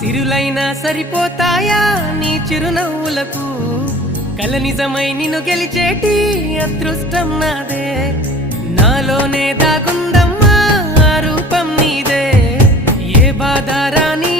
సిరులైనా సరిపోతాయా నీ చిరునవ్వులకు కల నిజమై నిన్ను గెలిచేటి అదృష్టం నాదే నాలోనే దాగుందమ్మా ఆ రూపం నీదే ఏ బాధ రాని